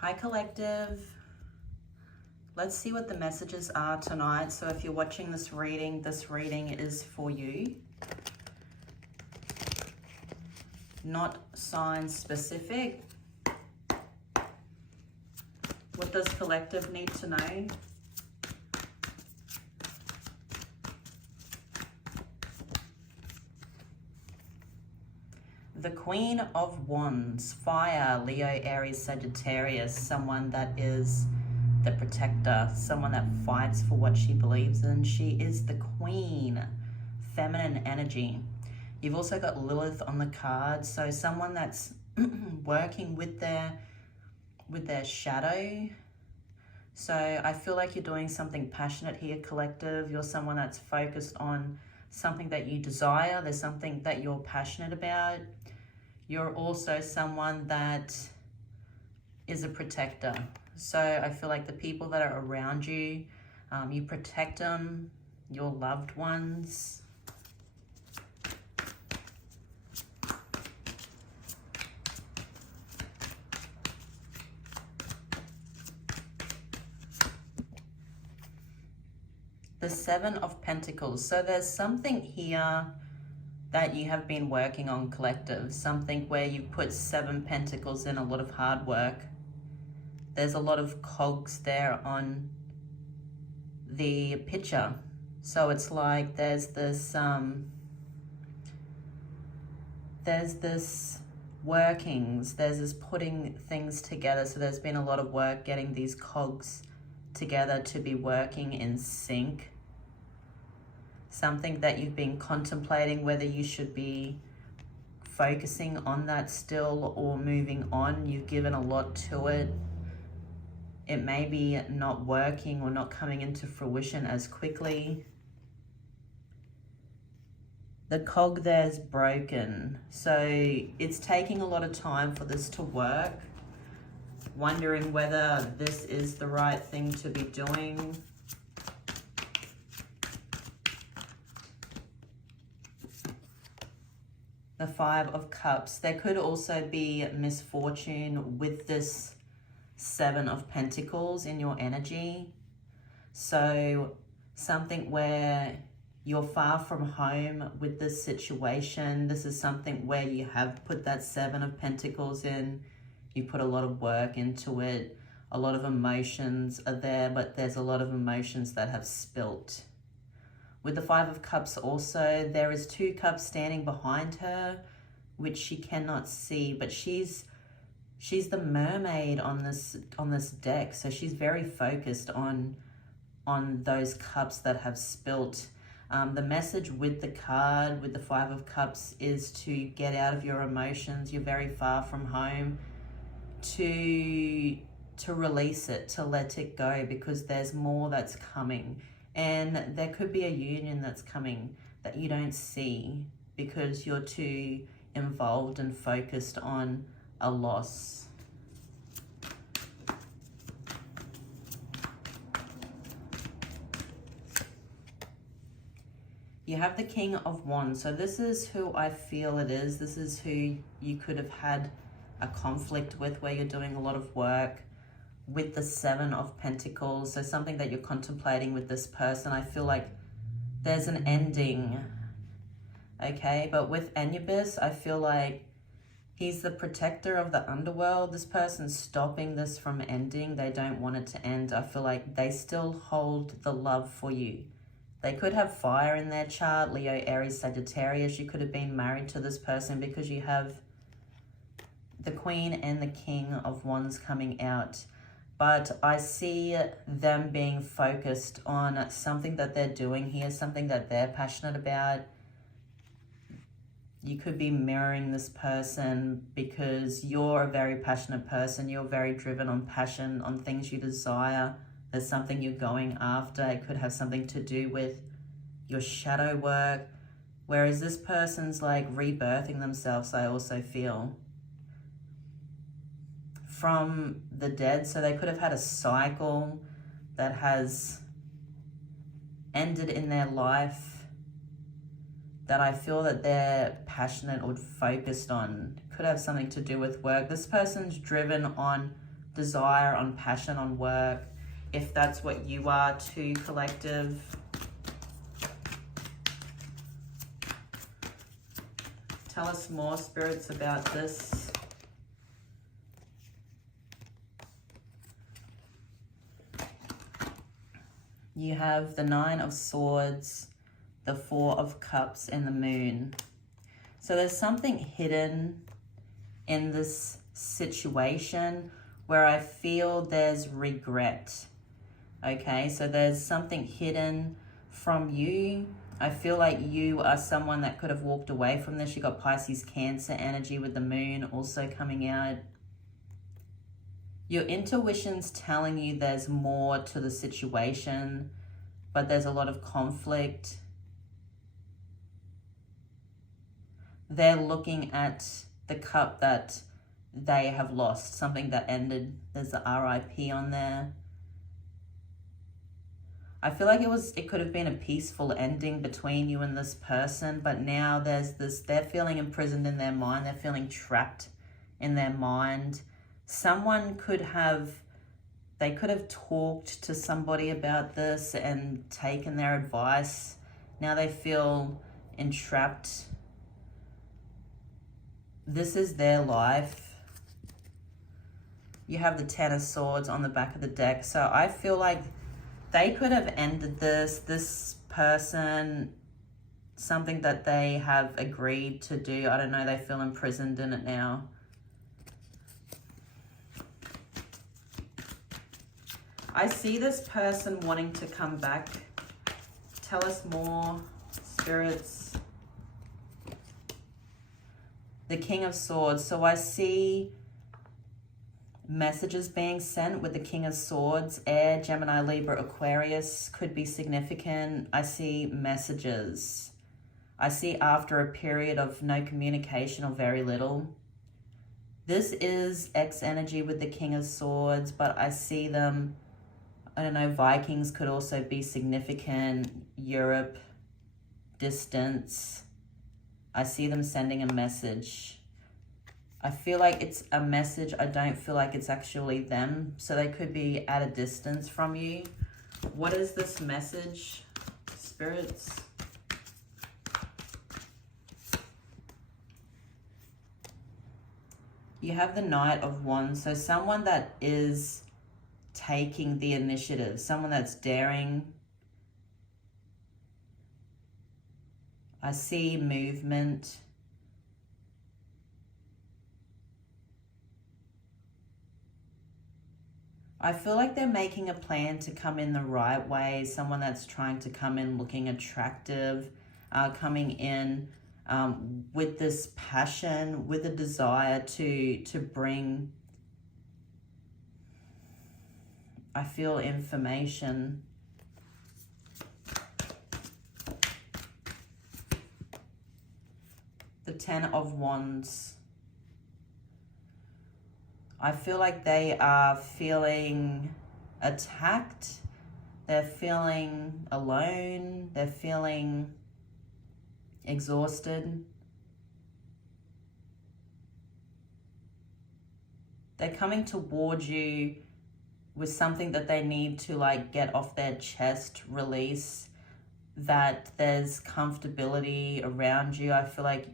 Hi collective, let's see what the messages are tonight. So if you're watching this reading is for you. Not sign specific. What does collective need to know? The Queen of Wands, fire, Leo, Aries, Sagittarius, someone that is the protector, someone that fights for what she believes in. She is the queen, feminine energy. You've also got Lilith on the card, so someone that's working with their shadow. So I feel like you're doing something passionate here, collective. You're someone that's focused on something that you desire. There's something that you're passionate about. You're also someone that is a protector. So I feel like the people that are around you, you protect them, your loved ones. The Seven of Pentacles. So there's something here that you have been working on, collective. Something where you put 7 pentacles in, a lot of hard work. There's a lot of cogs there on the picture. So it's like there's this workings, there's this putting things together. So there's been a lot of work getting these cogs together to be working in sync. Something that you've been contemplating, whether you should be focusing on that still or moving on. You've given a lot to it. It may be not working or not coming into fruition as quickly. The cog there's broken. So it's taking a lot of time for this to work. Wondering whether this is the right thing to be doing. The Five of Cups. There could also be misfortune with this Seven of Pentacles in your energy. So something where you're far from home with this situation. This is something where you have put that Seven of Pentacles in. You put a lot of work into it. A lot of emotions are there, but there's a lot of emotions that have spilt. With the Five of Cups also, there is 2 cups standing behind her, which she cannot see, but she's the mermaid on this deck. So she's very focused on those cups that have spilt. The message with the card, with the Five of Cups, is to get out of your emotions. You're very far from home. To release it, to let it go, because there's more that's coming. And there could be a union that's coming that you don't see because you're too involved and focused on a loss. You have the King of Wands. So this is who I feel it is. This is who you could have had a conflict with, where you're doing a lot of work. With the Seven of Pentacles, so something that you're contemplating with this person. I feel like there's an ending, okay? But with Anubis, I feel like he's the protector of the underworld. This person's stopping this from ending. They don't want it to end. I feel like they still hold the love for you. They could have fire in their chart, Leo, Aries, Sagittarius. You could have been married to this person because you have the Queen and the King of Wands coming out. But I see them being focused on something that they're doing here, something that they're passionate about. You could be mirroring this person because you're a very passionate person. You're very driven on passion, on things you desire. There's something you're going after. It could have something to do with your shadow work. Whereas this person's like rebirthing themselves, I also feel, from the dead. So they could have had a cycle that has ended in their life that I feel that they're passionate or focused on. Could have something to do with work. This person's driven on desire, on passion, on work, if that's what you are too, collective. Tell us more, spirits, about this. You have the Nine of Swords, the Four of Cups, and the Moon. So there's something hidden in this situation where I feel there's regret. Okay, so there's something hidden from you. I feel like you are someone that could have walked away from this. You got Pisces, Cancer energy with the Moon also coming out. Your intuition's telling you there's more to the situation, but there's a lot of conflict. They're looking at the cup that they have lost, something that ended. There's the RIP on there. I feel like it could have been a peaceful ending between you and this person, but now there's this, they're feeling imprisoned in their mind. They're feeling trapped in their mind. Someone could have talked to somebody about this and taken their advice. Now they feel entrapped. This is their life. You have the Ten of Swords on the back of the deck. So I feel like they could have ended this person, something that they have agreed to do. I don't know, they feel imprisoned in it now. I see this person wanting to come back. Tell us more, spirits. The King of Swords. So I see messages being sent with the King of Swords. Air, Gemini, Libra, Aquarius could be significant. I see messages. I see after a period of no communication or very little. This is X energy with the King of Swords, but I see them, I don't know, Vikings could also be significant. Europe, distance. I see them sending a message. I feel like it's a message. I don't feel like it's actually them. So they could be at a distance from you. What is this message, spirits? You have the Knight of Wands. So someone that is taking the initiative, someone that's daring. I see movement. I feel like they're making a plan to come in the right way. Someone that's trying to come in looking attractive, coming in with this passion, with a desire to bring, I feel, information. The Ten of Wands. I feel like they are feeling attacked. They're feeling alone. They're feeling exhausted. They're coming towards you with something that they need to like get off their chest, release, that there's comfortability around you. I feel like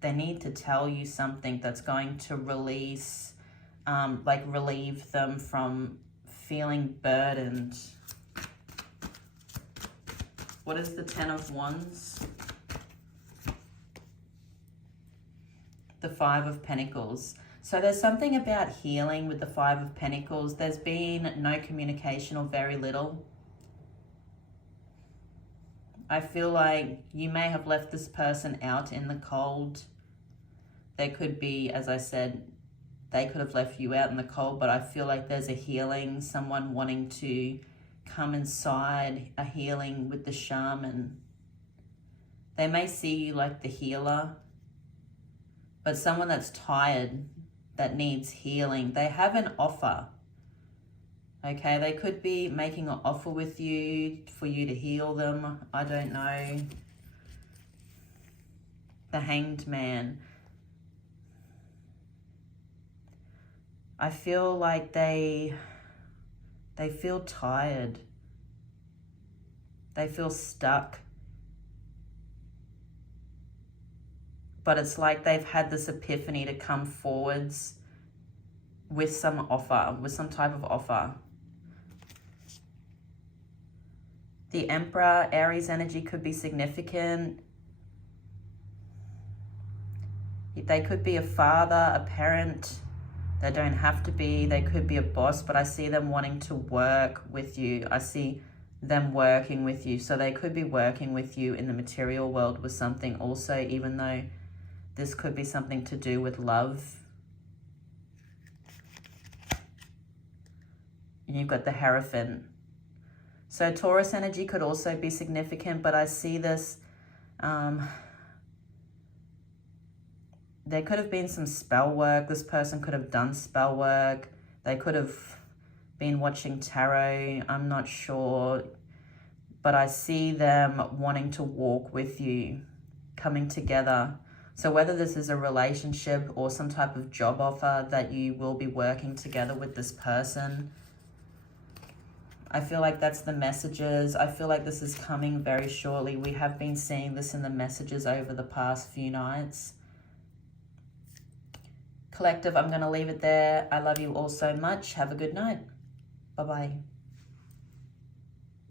they need to tell you something that's going to release, like relieve them from feeling burdened. What is the Ten of Wands? The Five of Pentacles. So there's something about healing with the Five of Pentacles. There's been no communication or very little. I feel like you may have left this person out in the cold. There could be, as I said, they could have left you out in the cold, but I feel like there's a healing, someone wanting to come inside, a healing with the shaman. They may see you like the healer, but someone that's tired, that needs healing. They have an offer. Okay, they could be making an offer with you for you to heal them. I don't know. The Hanged Man. I feel like they feel tired. They feel stuck. But it's like they've had this epiphany to come forwards with some offer, with some type of offer. The Emperor, Aries energy could be significant. They could be a father, a parent. They don't have to be. They could be a boss, but I see them wanting to work with you. I see them working with you. So they could be working with you in the material world with something also, even though this could be something to do with love. And you've got the Hierophant. So Taurus energy could also be significant, but I see this, there could have been some spell work. This person could have done spell work. They could have been watching tarot. I'm not sure, but I see them wanting to walk with you, coming together. So whether this is a relationship or some type of job offer that you will be working together with this person, I feel like that's the messages. I feel like this is coming very shortly. We have been seeing this in the messages over the past few nights. Collective, I'm going to leave it there. I love you all so much. Have a good night. Bye-bye.